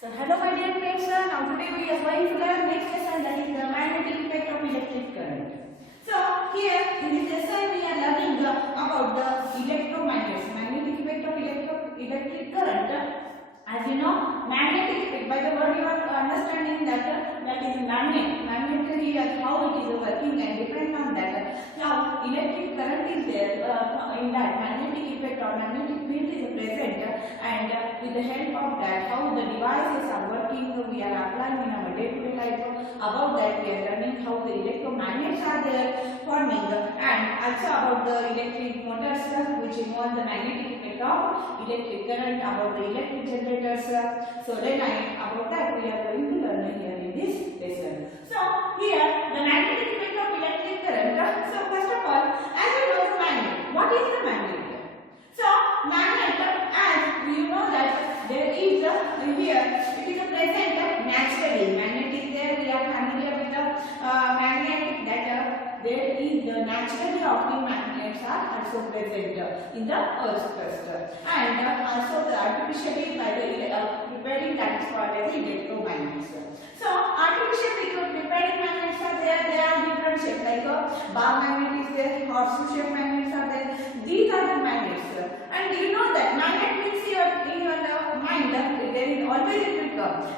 So hello my dear friends, now today we are going to learn next lesson, that is the magnetic effect of electric current. So here in this lesson we are learning about the magnetic effect of electric current. As you know, magnetic effect, by the word you are understanding that is magnet. Magnetary how it is working and depend on that. Now electric current is there in that magnetic effect or magnetic field is present, and with the help of that how the devices are working we are applying in our day-to-day life. About that we are learning how the electromagnets are there forming, and also about the electric motors which involve the magnetic effect of electric current, about the electric generators. So then about that we are going to learn here in this lesson. So here the magnetic effect of electric current. So first of all, as you know, the magnet. What is the magnet? So magnet, as you know that there is here it is a present naturally. Magnet is there. We are familiar with the magnet that there is the naturally occurring magnets are also present in the earth's crust, and also the artificially by the preparing that is called as electromagnets. So artificially preparing magnets are there. They are different shapes, like a bar magnet is there, horseshoe shaped magnets are there. These are the magnets, and you know that magnet means in your mind there is always a trick.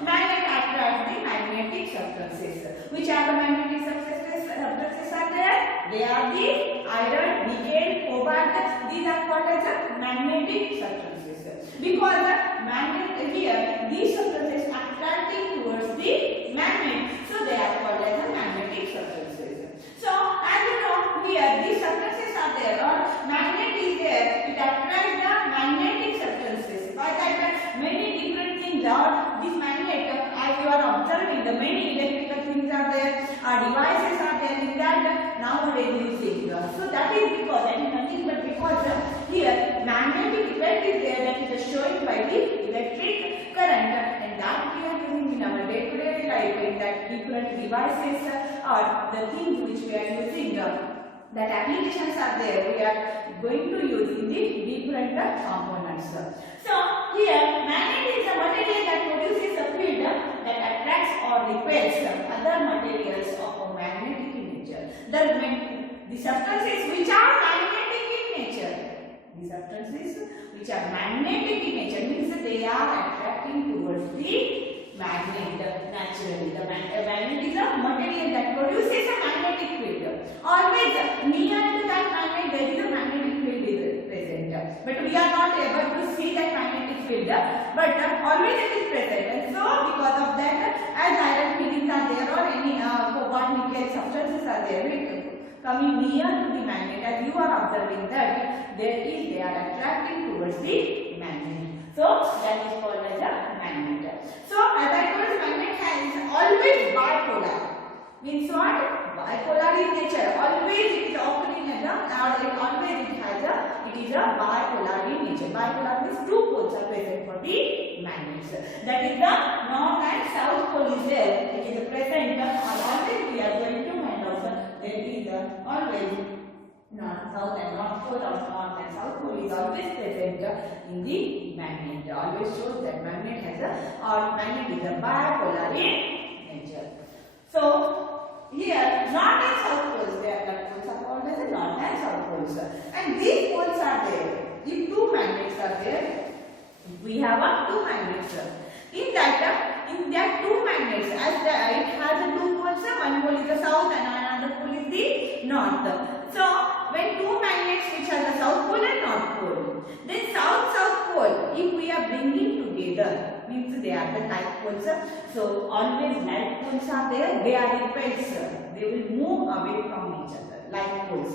Magnet attracts the magnetic substances. Which are the magnetic substances are there? They are the iron, nickel, cobalt. These are called as magnetic substances because the magnet here these substances are attracting towards the magnet, so they are called as magnetic substances. So as you know here these substances are there, or magnet is there, it attracts the magnetic substances. By that many different things are this magnet, as you are observing the many electrical things are there, our devices are there in that nowadays using. So that is because, that is nothing but because here magnetic effect is there, that is showing by the electric current, and that we are using in our day-to-day life in that different devices or the things which we are using. That applications are there, we are going to use in the different components. So here magnet is a material that produces a field that attracts or repels other materials of a magnetic nature. The substances which are magnetic in nature, the substances which are magnetic in nature means they are attracting towards the magnet naturally. The magnet is a material that produces a magnetic field. Always near to that magnet there is a magnetic field is present, but we are not able to see that magnetic field, but always it is present. And so because of that, as iron filings are there or any cobalt nickel substances are there coming near to the magnet, as you are observing that they are attracting towards the magnet. So that is called as a magnet. So as I told, magnet is always bipolar. Means what? Bipolar in nature. Always it is occurring as it is a bipolar in nature. Bipolar means two poles are present for the magnets. That is the north and south pole is there. It is present. Always we are going to find out there is always north, south and north pole, or north and south pole is always present in the magnet. Always shows that magnet has magnet is a bipolar in nature. So here north and south poles, the poles are called as north and south poles, and these poles are there. If two magnets are there, we have two magnets. In that two magnets, as it has two poles, one pole is the south and another pole is the north. So when two magnets which are the south pole and north pole, then south pole, if we are bringing together, means they are the like poles. So always like poles are there, they are repels. They will move away from each other. Like poles,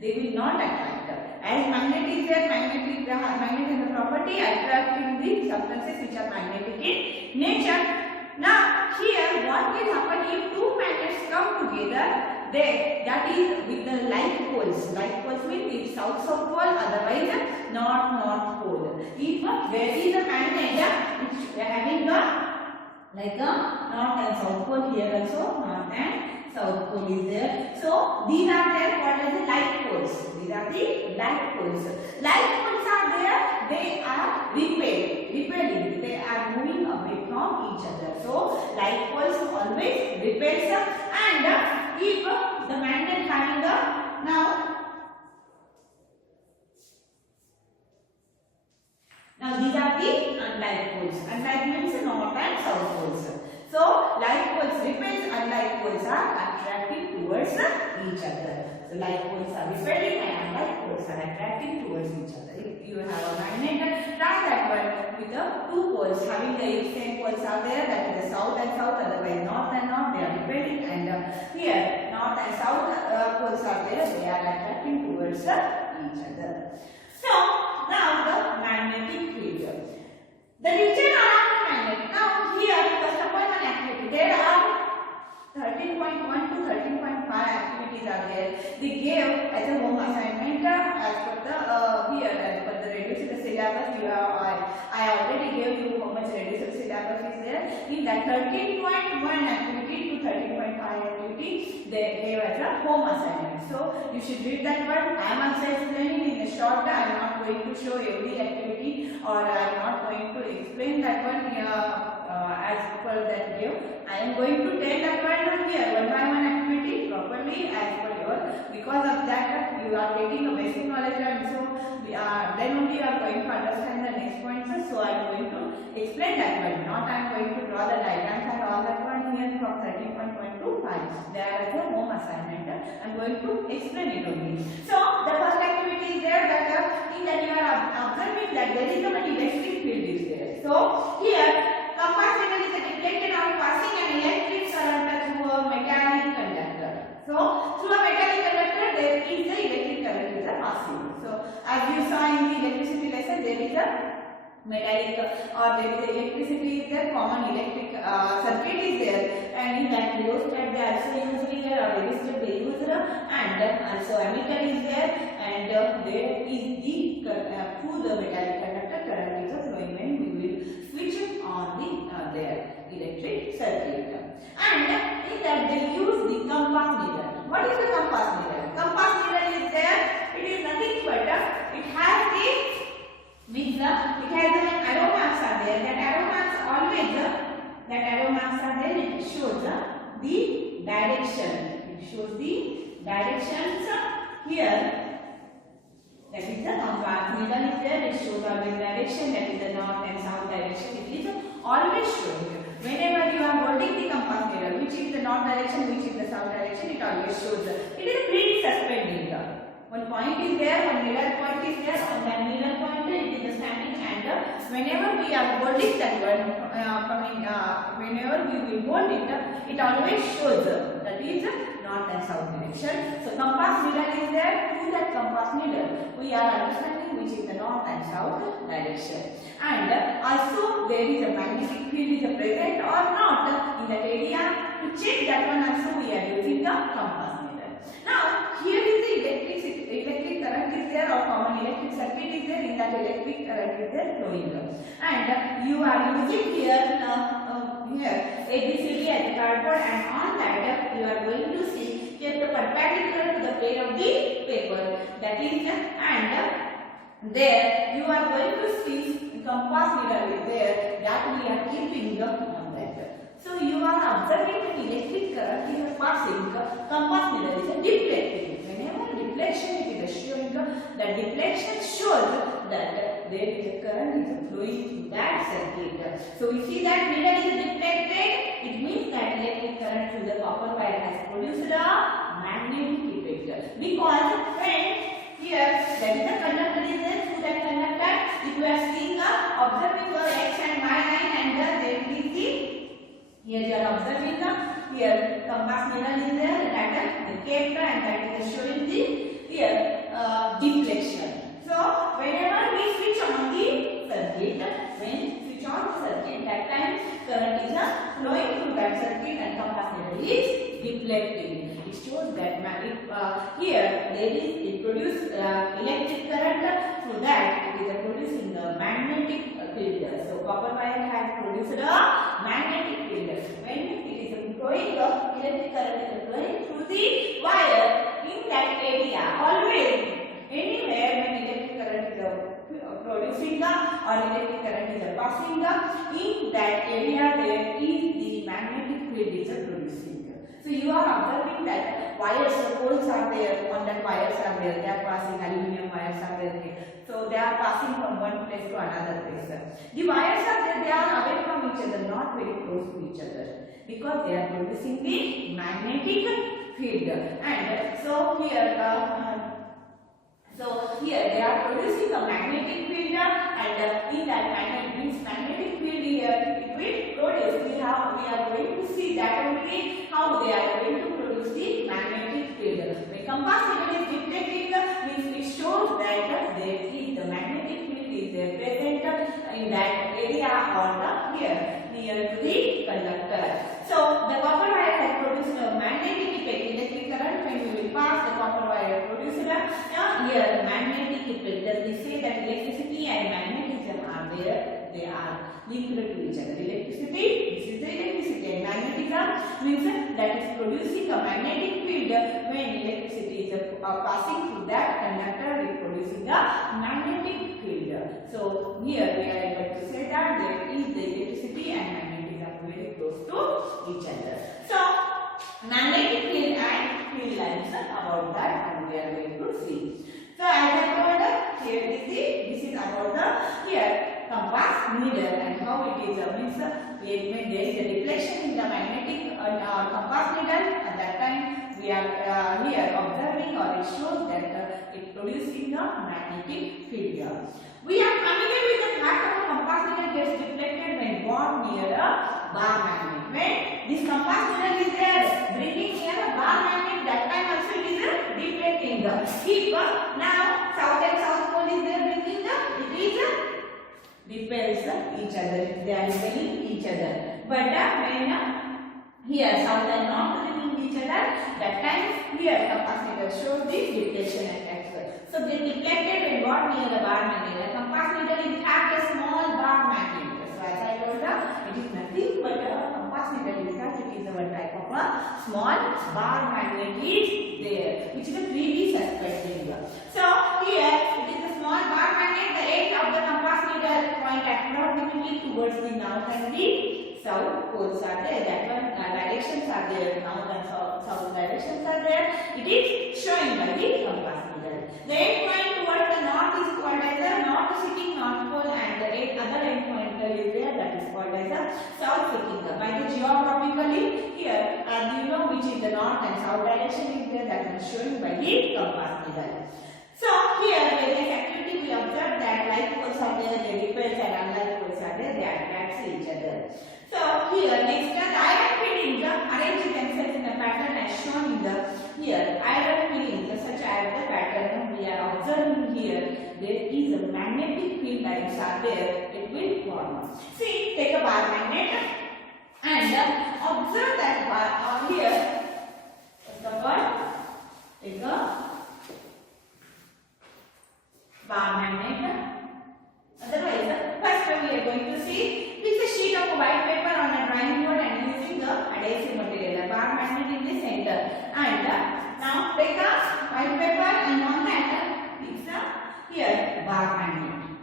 they will not attract. As magnet is there, magnet has the property attracting the substances which are magnetic in nature. Now here what will happen if two magnets come together? That is with the like poles. Like poles means if south pole, otherwise north pole. If there is a magnet which having like a north and south pole, here also north and south pole is there. So these are there called as the like poles. These are the like poles. Like poles are there, they are repelling. They are moving away from of each other. So like poles always repels and if the magnet having a now these are the unlike poles. Unlike means north and south poles. So like poles repels, unlike poles are attracting towards each other. So like poles are repelling and unlike poles are attracting towards each other. If you have a magnet, try that one with the two poles having the same poles are there, that is the south and south, otherwise north and north, they are repelling, and here north and south poles are there, they are attracting towards each other. So now the magnetic field. The region around the magnet. Now here first of all one activity. There are 13.1 to 13.5 activities are there. They gave as a home assignment as per the here as per the reduced syllabus. I already gave you how much reduced syllabus is there. In that 13.1 activity to 13.5 activity, they gave as a home assignment. So you should read that one. I am also explaining in a short. I am not going to show every activity, or I am not going to explain that one as per that give. I am going to tell that one here one by one activity properly as per your. Because of that you are getting a basic knowledge, and so then only you are going to understand the next points. So I am going to explain that one. Not I am going to draw the diagrams and all that one here from 13.1 to 5. They are as a home assignment. I am going to explain it only. So the first activity is there that in that you are observing that there is a electric field is there. So here compass needle is deflected on passing an electric current through a metallic conductor. So through a metallic conductor there is the electric current is passing. So as you saw in the electricity lesson, there is a metallic or there is electricity is there, common electric circuit is there, and in that rheostat they also used here, or resistor they used, and also ammeter is there, and there is the through the metallic conductor current is flowing when we will switch on the their electric circuit. And in that they use the compass needle. What is the compass needle? Compass needle is there. It is nothing but it has the means it has the arrow marks are there. That arrow marks always that arrow marks are there. It shows the direction. It shows the directions here. That is the compass needle is there. It shows always direction. That is the north and south direction. It is always showing. Whenever you are holding the compass needle, which is the north direction, which is the south direction, it always shows. It is pretty suspended. One point is there, one needle point is there, on that needle point it is standing, and whenever we are holding that one, whenever we will hold it, it always shows that is north and south direction. So compass needle is there. Through that compass needle, we are understanding which is the north and south direction. And also there is a magnetic field is present or not in that area. To check that one also we are using the compass needle. Now here is the electric current is there, or common electric circuit is there. In that electric current is there flowing, and you are using here here ABCD as a cardboard, and on that you are going to see kept perpendicular to the plane of the paper. That is, and there you are going to see compass needle is there that we are keeping on that. So you are observing the electric current is passing. Compass needle is deflecting. Whenever deflection it is showing, that deflection shows that there is a current is flowing through that circuit. So we see that needle is deflected. It means that electric current through the copper wire has produced a magnetic effect. Because friends, here there is a conductor is there. Through that conductor, if you are seeing observing your x and y line, and there is the here you are observing here compass needle is there, that the kept, and that is showing the here deflection. So whenever we switch on the circuit, when switch on the circuit, that time current is flowing through that circuit and compass needle is deflecting. It shows that here there is it produces electric current. Through that it is producing the magnetic field. So copper wire has produced a magnetic field. When it is flowing, electric current is flowing through the wire in that area. Always, anywhere when electric current is producing or electric current is passing, in that area there is the magnetic field is producing. So you are observing that wires, poles are there, on that wires are there, they are passing, aluminum wires are there. So they are passing from one place to another place. The wires are there, they are away from each other, not very close to each other, because they are producing the magnetic field. And so here they are producing a magnetic field, and in that magnetic field here it will produce. We are going to see that only how they are going to produce the magnetic field. When compass needle is detecting, means it shows that there is the magnetic field is there present in that area or here near to the conductor. So the copper wire has produced a magnetic effect, electric current. When you will pass, the copper wire produces here magnetic effect. Does we say that electricity and magnetism are there? They are linked to each other. Electricity, this is the electricity, and magnetism means that is producing a magnetic field. When electricity is passing through that conductor, it producing a magnetic field. So here we are able to say that there is the electricity and magnetism very close to each other. So magnetic field and field lines, about that and we are going to see. So as I told, here this is about the here compass needle and how it is means when there is a deflection in the magnetic compass needle. At that time we are here observing, or it shows that it producing a magnetic field. We are familiar with the fact that a compass needle gets deflected when brought near a bar magnet. When this compass needle is there bringing near a bar magnet, that time also it is deflecting. If now south and south pole is there bringing it is repels each other. They are repelling each other. But when here south and north bringing each other, that time here compass needle shows the deflection effect. So they deflected when got near the bar magnet. The compass needle in fact a small bar magnet. So as I told you, it is nothing but a compass needle. In fact, it is one type of a small bar magnet is there, which is a 3D suspending. So here it is a small bar magnet. The end of the compass needle point approximately towards the north and the south poles are there. That one directions are there. North and south directions are there. It is showing by the compass needle. The end point towards the north is called as the north sitting north pole, and the other end point is there, that is called as the south sitting. By the geographically here, and you know which is the north and south direction is there, that is shown by the compass needle. So here various activity we observe that like poles are there, they repel, and unlike poles are there, they attract each other. So here next the iron fillings arrange themselves in a pattern as shown in the here. Iron fillings such as the pattern we are observing here, there is a magnetic field lines are there, it will form. See, take a bar magnet and observe that bar here. First of all, take a bar magnet. Otherwise, first we are going to see with a sheet of white paper on a drawing board and using the adhesive material. A bar magnet in the center. And now take a white paper and on that fix here bar magnet.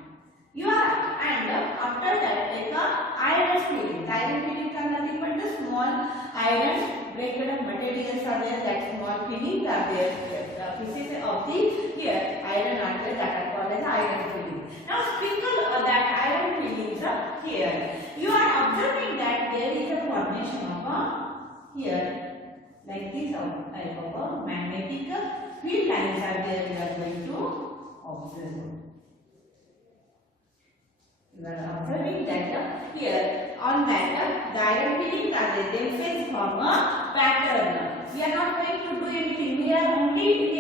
You are and after that take a iron filling. Iron filling are nothing but the small iron breakdown materials are there. That small fillings are there. Pieces of the here iron are there that are called as iron filling. Now sprinkle that iron fillings here. You are observing that there is a formation of a here like this type of a magnetic field lines are there. You are going to observe. You are observing that here on that the iron fillings are there. Themselves form a pattern. We are not going to do anything. We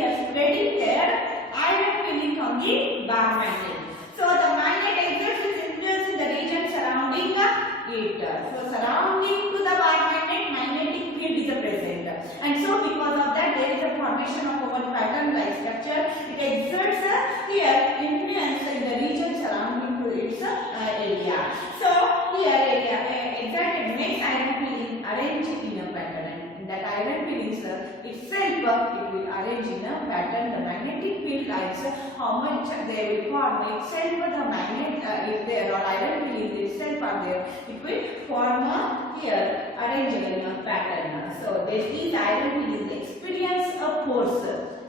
are spreading their iron filling on the bar magnet. So the magnet exerts its influence in the region surrounding it. So surrounding to the bar magnet, magnetic field is present. And so because of that, there is a formation of a pattern-like structure. It exerts here influence in the region surrounding to its area. So here area exerted makes iron filling arranged in a pattern. And that iron pillings itself it will arrange in a pattern. The magnetic field lines, how much they will form itself, the magnet if there or iron pillings itself are there, it will form here arranged in a pattern. So there is iron pillings experience a force,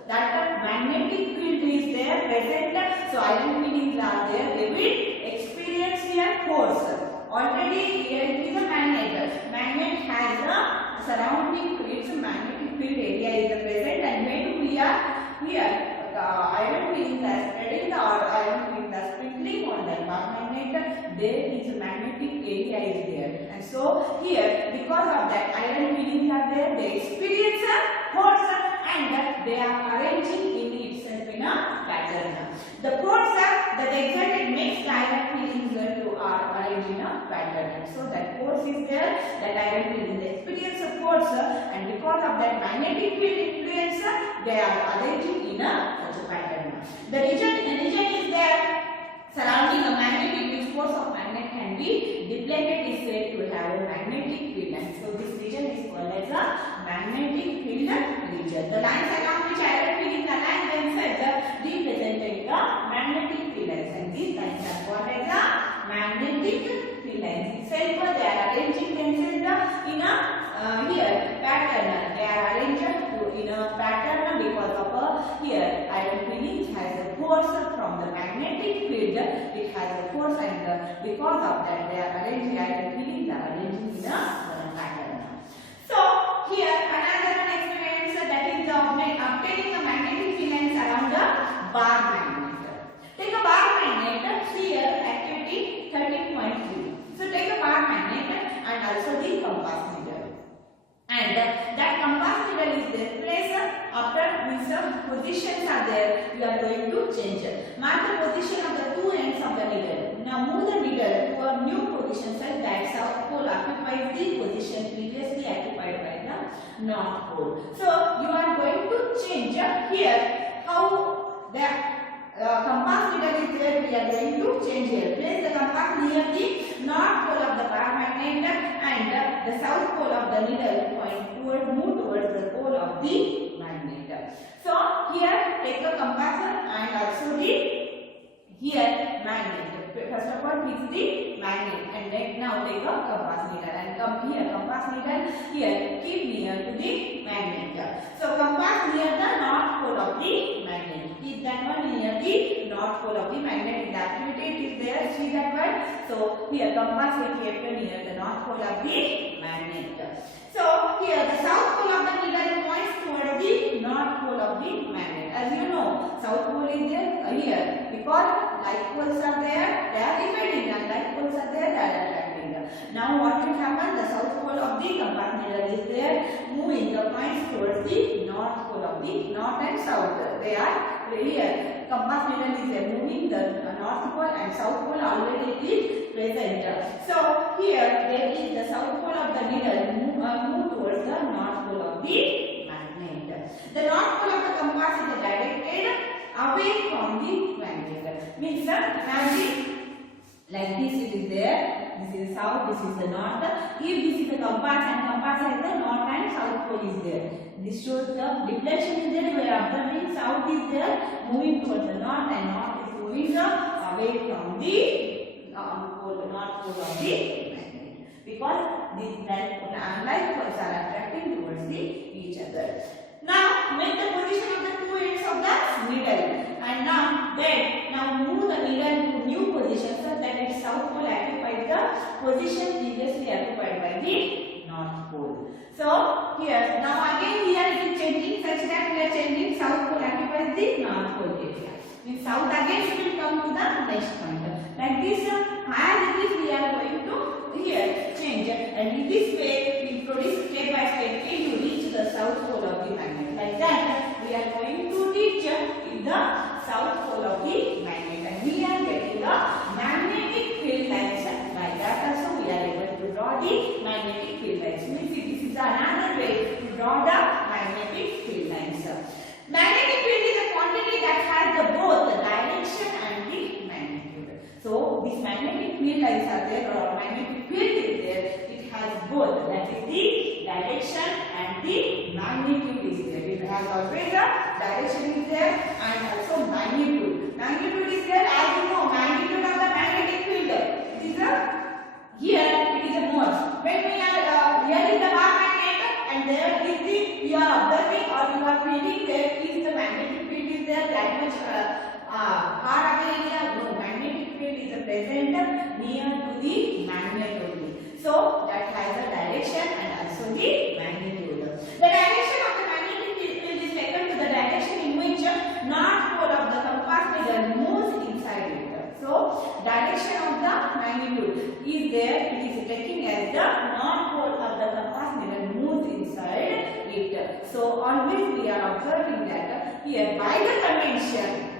that magnetic field is there present. So iron pillings are there, they will experience here force. Already here it is a magnet. Magnet has a surrounding, its magnetic field area is present, and when we are here the iron pillings are spreading, the iron pillings are sprinkling on the magnet, there is a magnetic area is there. And so here because of that iron pillings are there, they experience a force and they are arranging in itself in a pattern. The force that exerted makes the iron pillings to arrange in a pattern. So that force is there, that iron pillings experience a force, and because of that magnetic field influence, they are arranging in a such a pattern. The region is there surrounding a magnetic, which force of magnet can be deflected is said to have a magnetic field, and so this region is called as a magnetic field region. The lines along which iron pillings align themselves representing the magnetic field lines, and these lines are called as a magnetic field lines. Itself they are arranging themselves in a here pattern. They are arranged in a pattern because of here iron pillings has a force from the magnetic field. It has a force, and because of that they are arranging, iron pillings are arranging in a pattern. So here another one experiment, that is the obtaining the magnetic field lines around the bar magnet. Take a bar magnet, here activity 13.3. So take a bar magnet and also the compass needle, and that compass needle is there place after means positions are there, you are going to change. Mark the position of the two ends of the needle. Now move the needle to a new position such that south pole occupies the position previously occupied by the north pole. So you are going to change here how the compass needle is there, we are going to change here. Place the compass near the north pole of the bar magnet, and the south pole of the needle move towards the pole of the magnet. So here take a compass and also the here magnet. First of all fix the magnet, and then now take a compass needle and come here compass needle here keep near to the magnet. So compass near the north pole of the magnet. Keep that one near the north pole of the magnet. The activity is there. See that one. So here compass we kept near the north pole of the magnet. So here the south pole of the needle points toward the north pole of the magnet. As you know, south pole is there here because like poles are there, they are repelling, and like poles are there, they are attracting. Now what will happen? The south pole of the compass needle is there, moving the points towards the north pole of the north and south. They are here. Compass needle is there, moving the north pole, and south pole already is present. So here there is the south pole of the needle move towards the north pole of the magnet. The north pole of the compass is directed away from the magnet. Means imagine like this, it is there. This is south, this is the north. If this is the compass and compass has the north and south pole is there. This shows the deflection is there. We are observing south is there moving towards the north, and north is moving away from the north pole of the magnet, because these like poles are attracting towards each other. Now make the position of the two ends of the needle, and now move the needle to new position such that its south pole occupies the position previously occupied by the north pole. So here now again here it is changing such that we are changing south pole occupies the north pole area. Means south again will come to the next point. Like this, as it is we are going to here change, and in this way we produce step by step to reach the south pole of the magnet. Like that we are going to reach in the south pole of the magnet, and we are getting the magnetic field lines. Like that also we are able to draw the magnetic field lines. Means this is another way to draw the magnetic field lines. Magnetic field is a quantity that has both the direction and the magnitude. So this magnetic field lines are there, or magnetic field is there. It has both, that is the direction and the magnitude is there. It has always a direction is there and also magnitude. Magnitude is there, as you know, magnitude of the magnetic field. It is a here it is a mode. When we are here is the bar magnet and there is the you are observing or you are feeling there is the magnetic field is there that much far away area. No, magnetic field is present near to the magnet only. So that has a direction and also the magnitude. The direction of the magnetic field is taken to the direction in which north pole of the compass needle moves inside it. So direction of the magnitude is there. It is taking as the north pole of the compass needle moves inside it. So always we are observing that here by the convention.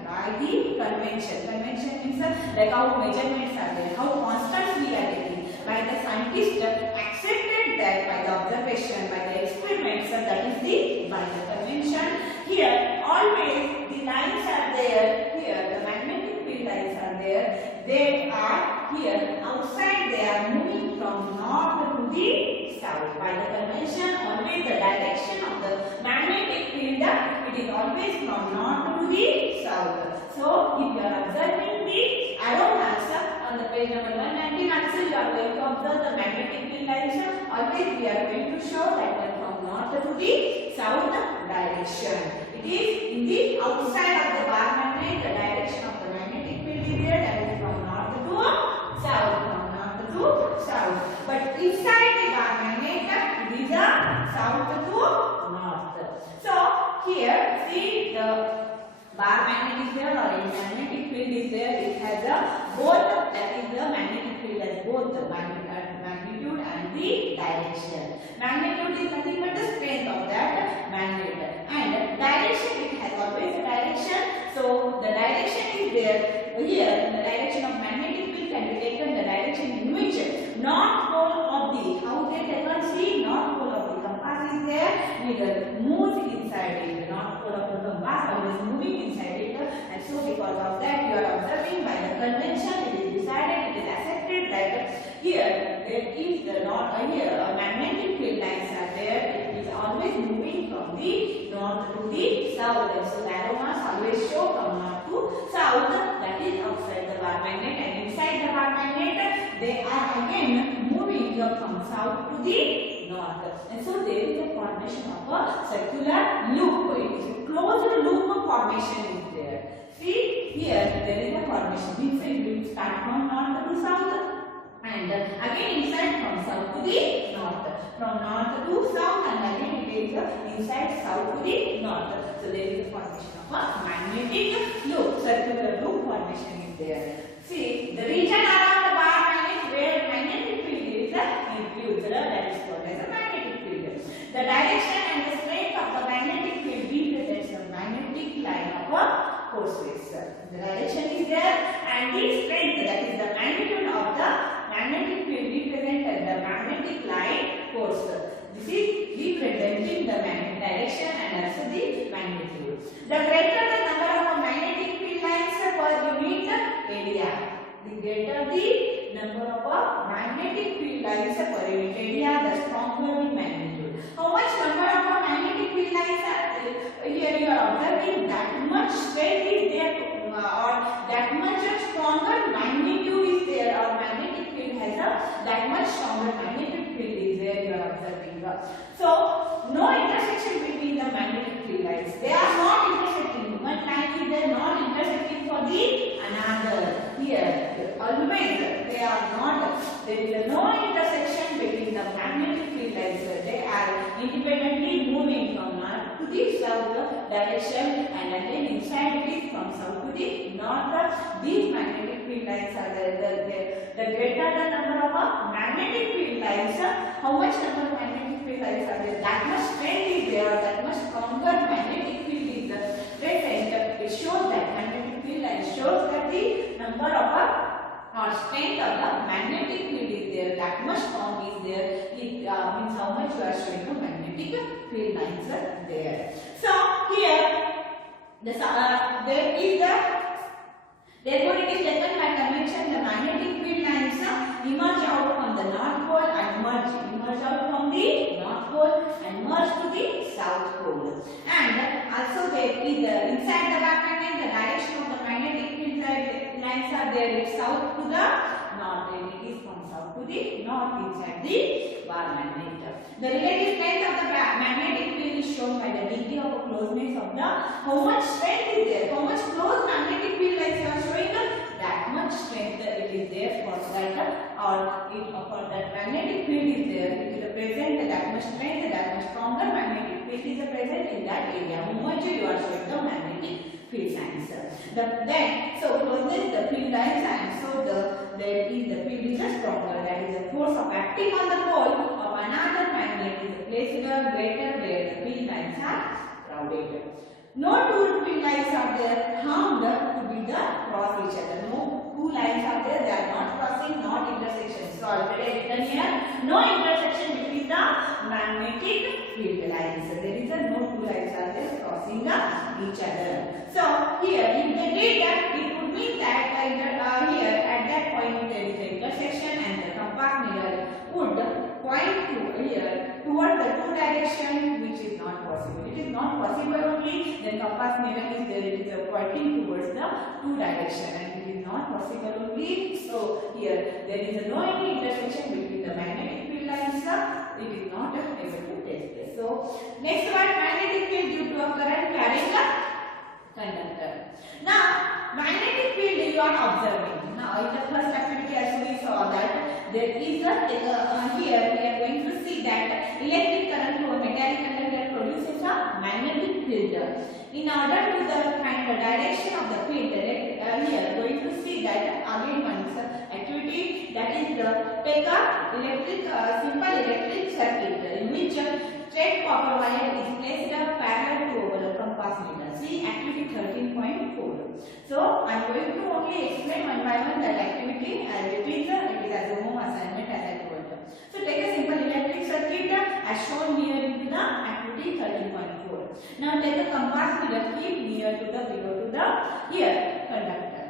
Convention means like how measurements are there, how constants we are taking. By the scientists accepted that by the observation, by the experiments, that is the by the convention. Here always the lines are there. Here the magnetic field lines are there. They are here outside. They are moving from north to the south. By the convention, always the direction of the magnetic field it is always from north to the south. So if you are observing the arrow marks on the page number 119 axis, you are going to observe the magnetic field lines. Always we are going to show that one from north to the south direction. It is in the outside of the bar magnet. The direction of the magnetic field is there. That is from north to south. From north to south. But inside the bar magnet, it is a south to north. So here see the bar magnet is there or a magnetic field is there. It has a both, that is the magnetic field has both the magnitude and the direction. Magnitude is nothing but the strength of that magnet, and direction, it has always a direction. So the direction is there. Here the direction of magnetic field can be taken the direction in which north pole of the, how they taken, see north pole of the compass is there, needle moves inside it. The north pole of the compass always moving inside it, and so because of that you are observing by the convention, it is decided, it is accepted that here there is the here magnetic field lines are there. It is always moving from the north to the south, and so the arrow marks always show from north to south. That is outside the bar magnet, and inside the bar magnet they are again moving from south to the north, and so there is a formation of a circular loop. It is a closed loop formation is there. See here there is a formation. Inside we start from north to south, and again inside from south to the north. From north to south, and again it is inside south to the north. So there is a formation of a magnetic loop, circular loop formation is there. See the region around the bar magnet where magnetic field is infused, that is called as a magnetic field. The direction and the strength of the magnetic field represents the magnetic line of a forces. The direction is there and the strength, that is the magnitude of the magnetic field, represents the magnetic line force. This is representing the magnetic direction and also the magnitude. The greater the number of magnetic field lines per unit area, the greater the number of magnetic field lines per unit area, the stronger the magnitude. How much number of magnetic field lines are there? Here you are observing that much strength is there, or that much stronger magnitude is there, or magnetic field has a that much stronger magnetic field is there. You are observing. So no intersection between the magnetic field lines. They are not intersecting. One line is there not intersecting for the another. Here always they are not. There is no intersection between the magnetic field lines. They are independently moving from north to the south direction, and again inside it is from south to the north. These magnetic field lines are there. The greater the number of magnetic field lines, how much number of magnetic field lines are there, that much strength is there, that much stronger magnetic field is present. It shows that magnetic field line shows that the number of or strength of the magnetic field is there, that much strong is there. It means how much you are showing the magnetic field lines are there. So here there is the, therefore it is taken by convention conduction, the magnetic field lines emerge out from the North Pole and emerge out from the North Pole and merge to the South Pole. And also there is inside the bar magnet, the direction of the magnetic field lines are there. It's south to the north, and it is from south to the north inside the bar magnet. The relative strength of the magnetic field is shown by the degree of closeness of the, how much strength is there, how much close magnetic field lines you are showing, that much strength it is there for that, or if for that magnetic field is there, it is present, that much strength, that much stronger magnetic field is present in that area. How much you are showing the magnetic field lines. So closeness the field lines, and so the field is stronger. That is the force of acting on the pole of another magnet is placed greater where the field lines are crowded. No two field lines are there harmed to be the cross each other. No two lines are there, they are not crossing, not intersection. So already written here, no intersection between the magnetic field lines. There is no two lines are there crossing each other. So here, if they did that, it would mean that here at that point there is an intersection, and the compass needle would point to here toward the two direction, which is not possible. It is not possible only, then compass needle is there, it is pointing towards the two direction, and it is not possible only. So here there is no any intersection between the magnetic field lines, it is not able to take place. So next one, magnetic field due to a current carrying a conductor. Now magnetic field you are observing. Now in the first activity as we saw that there is a here we are going to see that electric current through a metallic conductor produces a magnetic field. In order to find the direction of the field, we are going to see that again once activity, that is take a simple electric circuit in which straight copper wire is placed parallel to over a compass needle. See activity 13.4. So I am going to only explain one by one that activity as it is as a home assignment as I told you. So take a simple electric circuit as shown here in the activity 13.4. Now take a compass needle, keep near to the below to the here conductor,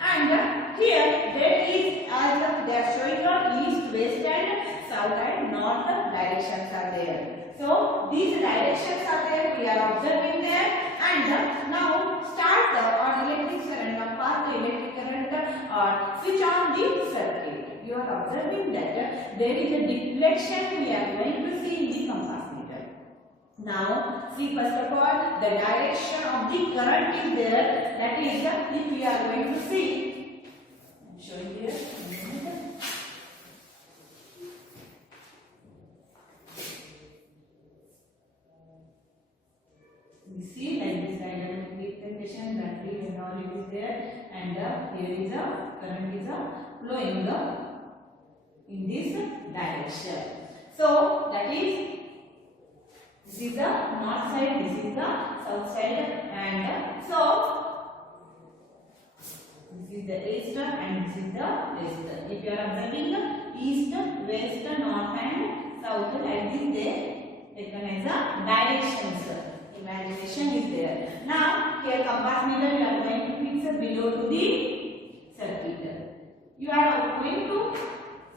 and here there is as they are showing the east, west and south and north directions are there. So these directions are there, we are observing there, and now start on electric current, now pass the electric current or switch on the circuit. You are observing that there is a deflection we are going to see in the compass needle. Now see first of all the direction of the current is there, that is if we are going to see, I am showing here. We see like this diagram representation, battery and all it is there, and here is a current is flowing in this direction. So that is, this is the north side, this is the south side, and so this is the east and this is the west. If you are observing the east, west, north and south, like this they taken as a directions. Imagination is there. Now here compass needle you are going to fix below to the circuit. You are going to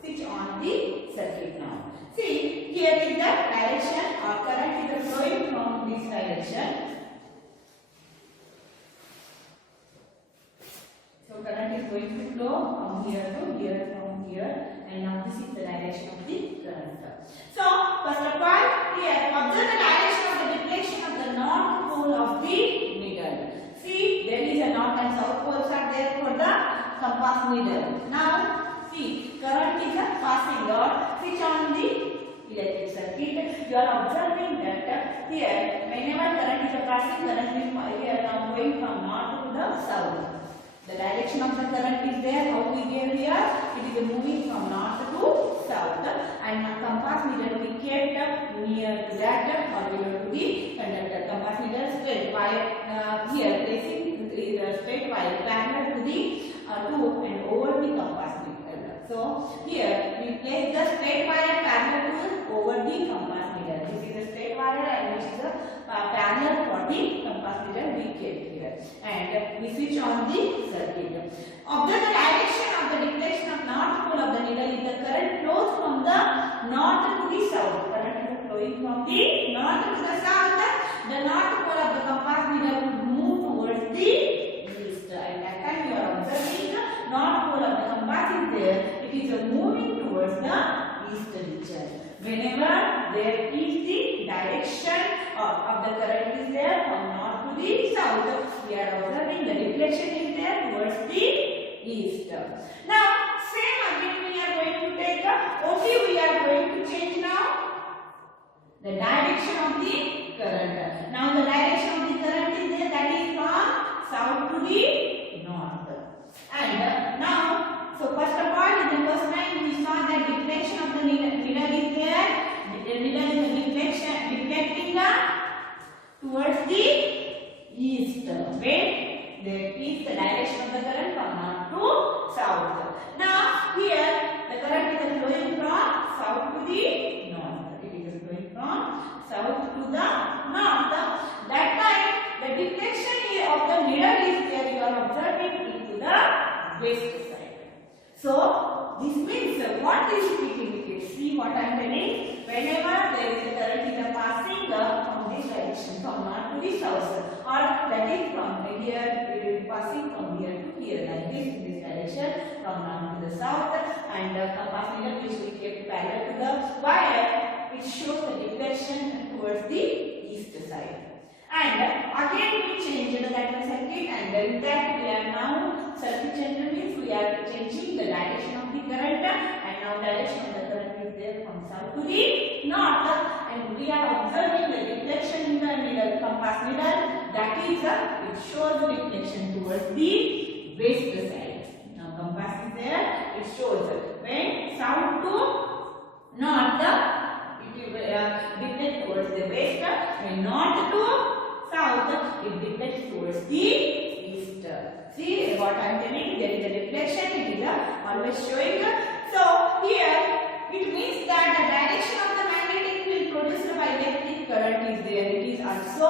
switch on the circuit now. See here is the direction or current is flowing from this direction. So current is going to flow from here to here, from here, and now this is the direction of the current. So first of all here observe the direction of the deflection of the north pole of the needle. See there is a north and south poles are there for the compass needle. Now see current is passing or switch on the electric circuit. You are observing that here whenever current is passing, current is here now going from north to the south. The direction of the current is there. How we gave here? It is moving from north to south, and compass needle we kept near to that or below to the conductor. Compass needle straight wire here placing the straight wire parallel to the tube and over the compass needle. So here we place the straight wire parallel to over the compass needle. This is the straight wire and which is the parallel for the compass needle we kept here, and we switch on the circuit. Observe the direction north to the south. Current is flowing from the north to the south. The north pole of the compass needle would move towards the east. At that time you are observing the north pole of the compass is there. It is moving towards the east region. Whenever there is the direction of the current is there from north to the south, we are observing the deflection is there towards the east. Now, same again we are going to take only we are going to change now the direction of the current. Now the direction of the current is there, that is from south to the north. And now, so first of all in the first line we saw that deflection of the needle is there. The needle is deflecting towards the east. When there is the direction of the current from north to south. Now here the current is flowing from south to the north. It is flowing from south to the north. That time the deflection of the needle is there. You are observing into the west side. So this means what is it indicates? See what I am telling. Whenever there is a current is passing from this direction from north to the south, or that is from here, it is passing from here to here, like this in this direction from north to the south, and the compass needle which we kept parallel to the wire, it shows the deflection towards the east side. And again we changed that circuit, and in that we are now circuit changer means we are changing the direction of the current, and now direction of the current is there from south to the north, and we are observing the deflection in the needle, compass needle, that is it shows the deflection towards the west side. Now compass is there, it shows when south to north it will deflect towards the west, when north to south it deflects towards the east. See what I am telling, there is a deflection, it is always showing. So here it means that the direction of the magnetic field produced by electric current is there, it is also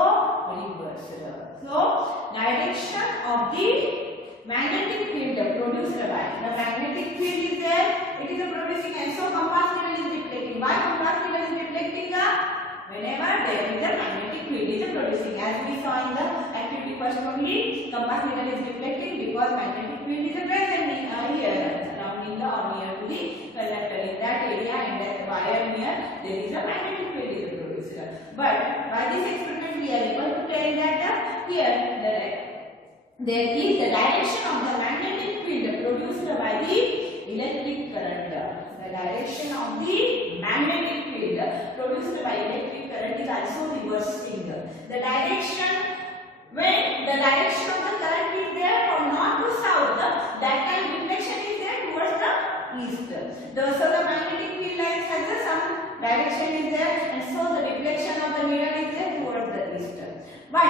reversed. So direction of the magnetic field produced by the magnetic field is there, it is producing, and so compass needle is deflecting. Why compass needle is deflecting? Whenever there is a magnetic field is producing, as we saw in the activity first only, compass needle is deflecting because magnetic field is present here surrounding the or near to the conductor. In that area, in that wire near, there is a magnetic field is produced. But by this experiment we are able to tell that here there is the direction of the magnetic field produced by the electric current. The direction of the magnetic field produced by electric current is also reversing. The direction, when the direction of the current is there from north to south, that time deflection is there towards the east. So the magnetic field lines has some direction is there, and so the deflection of the needle is there towards the east. But